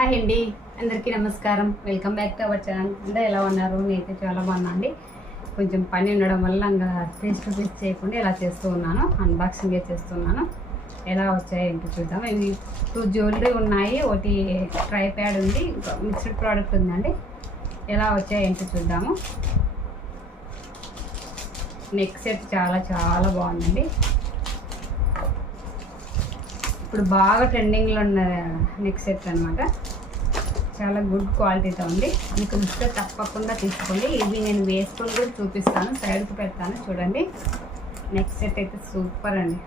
Hi అండి, అందరికీ నమస్కారం. Welcome back to our channel. అంటే ఎలా ఉన్నారు? నేనైతే చాలా బాగున్నా అండి. కొంచెం పని ఉండడం వల్ల ఇంకా ఫేస్ టు ఫేస్ చేయకుండా ఇలా చేస్తూ ఉన్నాను. అన్బాక్సింగ్ చేస్తున్నాను. ఎలా వచ్చాయి ఏంటో చూద్దాం. ఇవి 2 జ్యువెలరీ ఉన్నాయి, ఒకటి ట్రై ప్యాడ్ ఉంది, ఇంకా మిక్స్డ్ ప్రోడక్ట్ ఉందండి. ఎలా వచ్చాయి ఏంటో చూద్దాము. నెక్ సెట్ చాలా చాలా బాగుందండి. ఇప్పుడు బాగా ట్రెండింగ్లో ఉన్న నెక్ సెట్ అనమాట. చాలా గుడ్ క్వాలిటీతో ఉంది. మీకు ఇస్తే తప్పకుండా తీసుకోండి. ఇవి నేను వేసుకొని కూడా చూపిస్తాను, సైడ్కి పెడతాను చూడండి. నెక్ సెట్ అయితే సూపర్ అండి.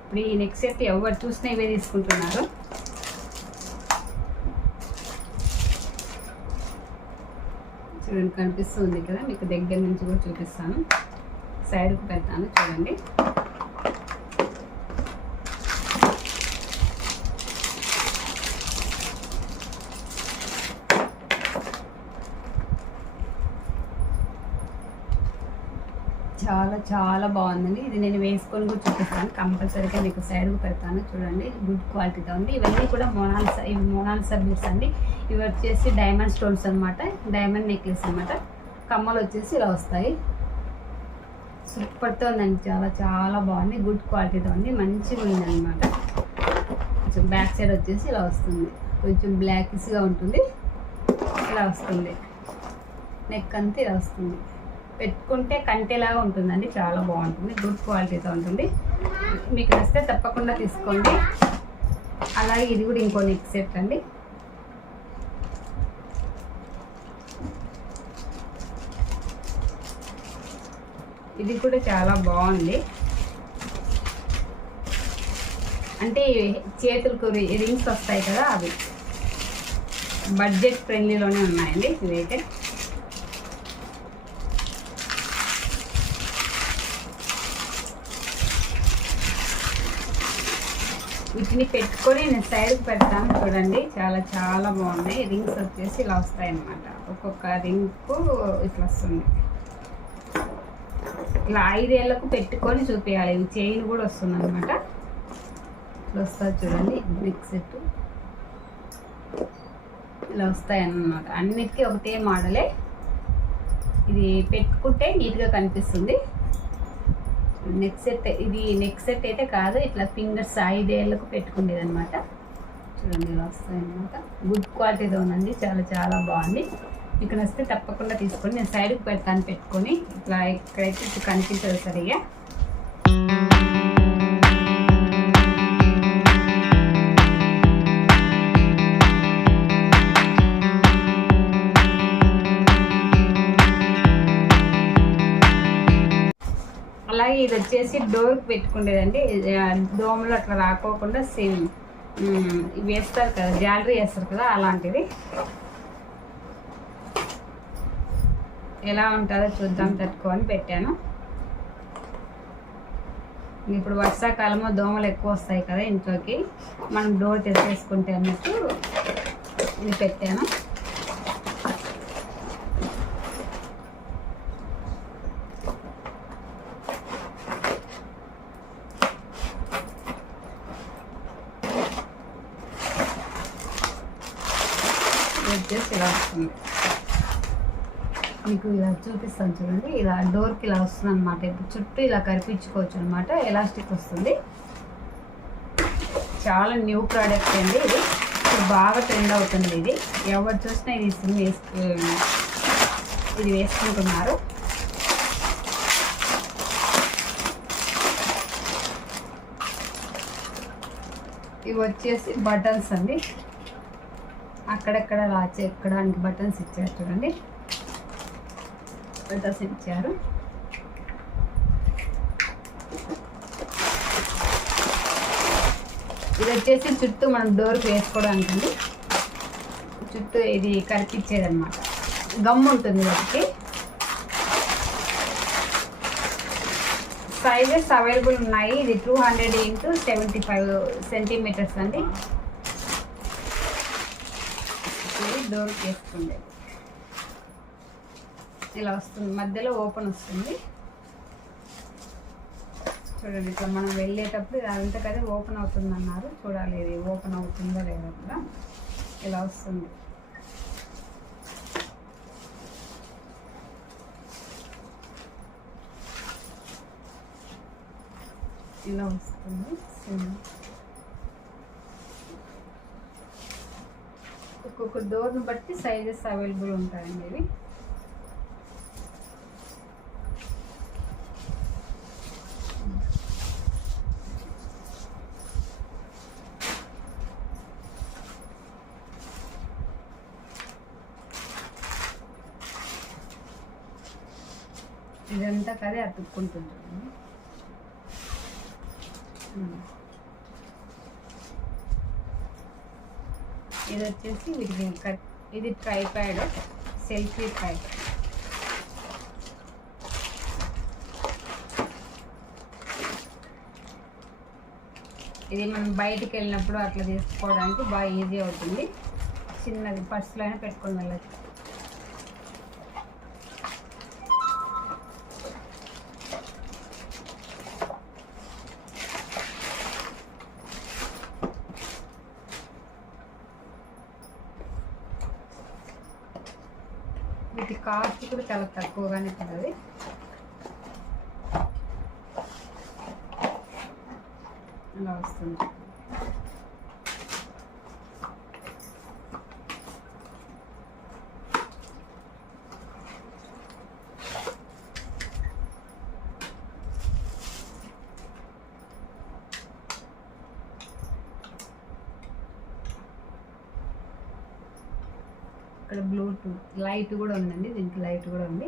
ఇప్పుడు ఈ నెక్ సెట్ ఎవరు చూసినా ఇవే తీసుకుంటున్నారు. చూడండి, కనిపిస్తుంది కదా, మీకు దగ్గర నుంచి కూడా చూపిస్తాను, సైడ్కి పెడతాను చూడండి. చాలా చాలా బాగుందండి. ఇది నేను వేసుకొని కూడా చూపిస్తాను, కంపల్సరీగా మీకు సైడ్కి పెడతాను చూడండి. గుడ్ క్వాలిటీతో ఉంది. ఇవన్నీ కూడా మోనాలిసా బీడ్స్ అండి. ఇవి వచ్చేసి డైమండ్ స్టోన్స్ అనమాట, డైమండ్ నెక్లెస్ అనమాట. కమ్మలు వచ్చేసి ఇలా వస్తాయి. సూపర్తో ఉందండి, చాలా చాలా బాగుంది. గుడ్ క్వాలిటీతో ఉంది, మంచిగా ఉంది అనమాట. కొంచెం బ్యాక్ సైడ్ వచ్చేసి ఇలా వస్తుంది, కొంచెం బ్లాకిష్గా ఉంటుంది, ఇలా వస్తుంది. నెక్ అంతా ఇలా వస్తుంది. పెట్టుకుంటే కంటేలాగా ఉంటుందండి, చాలా బాగుంటుంది. గుడ్ క్వాలిటీతో ఉంటుంది. మీకు నచ్చితే తప్పకుండా తీసుకోండి. అలాగే ఇది కూడా ఇంకో నెక్ సెట్ అండి. ఇది కూడా చాలా బాగుంది. అంటే చేతులకు రింగ్స్ వస్తాయి కదా, అవి బడ్జెట్ ఫ్రెండ్లీలోనే ఉన్నాయండి ఇవైతే. వీటిని పెట్టుకొని నేను సైడ్కి పెడతాను చూడండి. చాలా చాలా బాగున్నాయి. రింగ్స్ వచ్చేసి ఇలా వస్తాయి అన్నమాట. ఒక్కొక్క రింగ్కు ఇట్లా వస్తుంది. ఇలా 5 ఏళ్ళకు పెట్టుకొని చూపించాలి. ఇవి చైన్ కూడా వస్తుంది అనమాట. ఇట్లా వస్తుంది చూడండి. నెక్ సెట్ ఇలా వస్తాయి అన్నమాట. అన్నిటికీ ఒకటే మోడలే. ఇది పెట్టుకుంటే నీట్గా కనిపిస్తుంది. నెక్ సెట్, ఇది నెక్ సెట్ అయితే కాదు, ఇట్లా ఫింగర్స్ 5 ఏళ్ళకు పెట్టుకునేది అనమాట. చూడండి, ఇలా వస్తాయి అనమాట. గుడ్ క్వాలిటీతో ఉందండి, చాలా చాలా బాగుంది. మీకు నచ్చితే తప్పకుండా తీసుకోండి. నేను సైడ్కి పెడతాను పెట్టుకొని. ఇట్లా ఇక్కడైతే ఇట్లా కనిపించదు సరిగా. అలాగే ఇది వచ్చేసి డోర్కి పెట్టుకునేదండి. దోమలు అట్లా రాకోకుండా సేమ్ వేస్తారు కదా, జ్యువెలరీ వేస్తారు కదా, అలాంటిది. ఎలా ఉంటుందో చూద్దాం తట్టుకొని పెట్టాను. ఇప్పుడు వర్షాకాలము దోమలు ఎక్కువ వస్తాయి కదా ఇంట్లోకి, మనం డోర్ తెచ్చేసుకుంటే అన్నట్టు ఇది పెట్టాను. వచ్చేసి ఇలా వస్తుంది. మీకు ఇలా చూపిస్తాను చూడండి. ఇలా డోర్కి ఇలా వస్తుంది అనమాట. ఇప్పుడు చుట్టూ ఇలా కరిపించుకోవచ్చు అనమాట. ఎలాస్టిక్ వస్తుంది. చాలా న్యూ ప్రోడక్ట్ అండి ఇది. ఇప్పుడు బాగా ట్రెండ్ అవుతుంది ఇది. ఎవరు చూసినా ఇది వేసుకుంటున్నారు. ఇవి వచ్చేసి బటన్స్ అండి. అక్కడక్కడ లాచి ఎక్కడానికి బటన్స్ ఇచ్చారు చూడండి. బటన్స్ ఇచ్చారు. ఇది వచ్చేసి చుట్టూ మనం డోర్కి వేసుకోవడానికి అండి. చుట్టూ ఇది కనిపించేది అనమాట. గమ్ ఉంటుంది వాటికి. సైజెస్ అవైలబుల్ ఉన్నాయి. ఇది 200 × 75 సెంటీమీటర్స్ అండి. డోర్కి వేసుకుండే ఇలా వస్తుంది. మధ్యలో ఓపెన్ వస్తుంది. చూడండి ఇట్లా మనం వెళ్ళేటప్పుడు అదంతా కదా ఓపెన్ అవుతుంది అన్నారు, చూడాలి ఇది ఓపెన్ అవుతుందో లేదో కూడా. ఇలా వస్తుంది. ఇలా వస్తుంది. ఒక్కొక్క డోర్ని బట్టి సైజెస్ అవైలబుల్ ఉంటాయండి ఇవి. ఇదంతా కదే అతుక్కుంటుంది. ఇది వచ్చేసి వీటికి కట్, ఇది ట్రైప్యాడ్, సెల్ఫీ ట్రైప్యాడ్. ఇది మనం బయటికి వెళ్ళినప్పుడు అట్లా తీసుకోవడానికి బాగా ఈజీ అవుతుంది. చిన్నది పర్సులో అయినా పెట్టుకొని వెళ్ళచ్చు. వీటి కాస్ట్ కూడా చాలా తక్కువగానే ఉంటుంది. ఇలా వస్తుంది. ఇక్కడ బ్లూటూత్ లైట్ కూడా ఉందండి, దీనికి లైట్ కూడా ఉంది.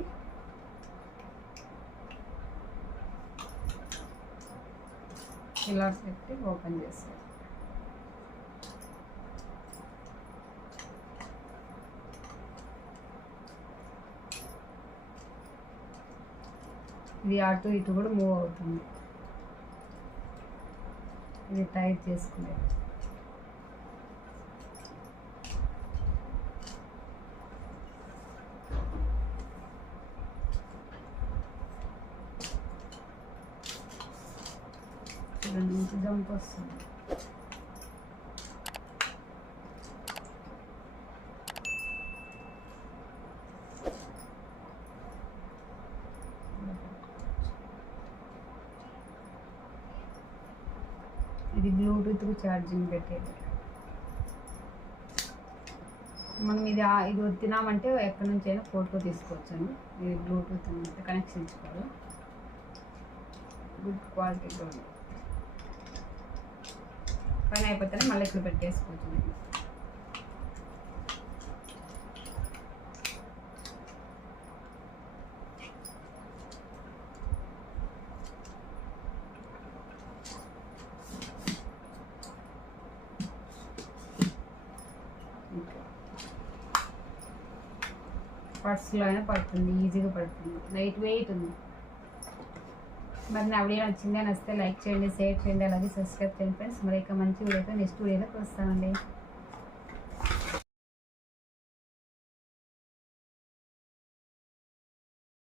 ఇలా పెట్టి ఓపెన్ చేస్తారు. ఇది అటు ఇటు కూడా మూవ్ అవుతుంది. ఇది టైట్ చేసుకునేది. నుంచి జంప్ వస్తుంది. ఇది బ్లూటూత్ ఛార్జింగ్ పెట్టేది. మనం ఇది వద్దినామంటే ఎక్కడి నుంచి అయినా ఫోటో తీసుకోవచ్చండి. ఇది బ్లూటూత్ అనమాట, కనెక్షన్ ఇచ్చుకోవాలి. గుడ్ క్వాలిటీతో ఉంది. పని అయిపోతేనే మళ్ళీ ఇక్కడ పెట్టేసుకోవచ్చు. పర్సులో అయినా పడుతుంది, ఈజీగా పడుతుంది, లైట్ వెయిట్ ఉంది. మరి నా వీడియో నచ్చింది అని వస్తే లైక్ చేయండి, షేర్ చేయండి, అలాగే సబ్స్క్రైబ్ చేయండి ఫ్రెండ్స్. మరి ఇక మంచి వీడియోతో నెక్స్ట్ వీడియోలోకి వస్తామండి.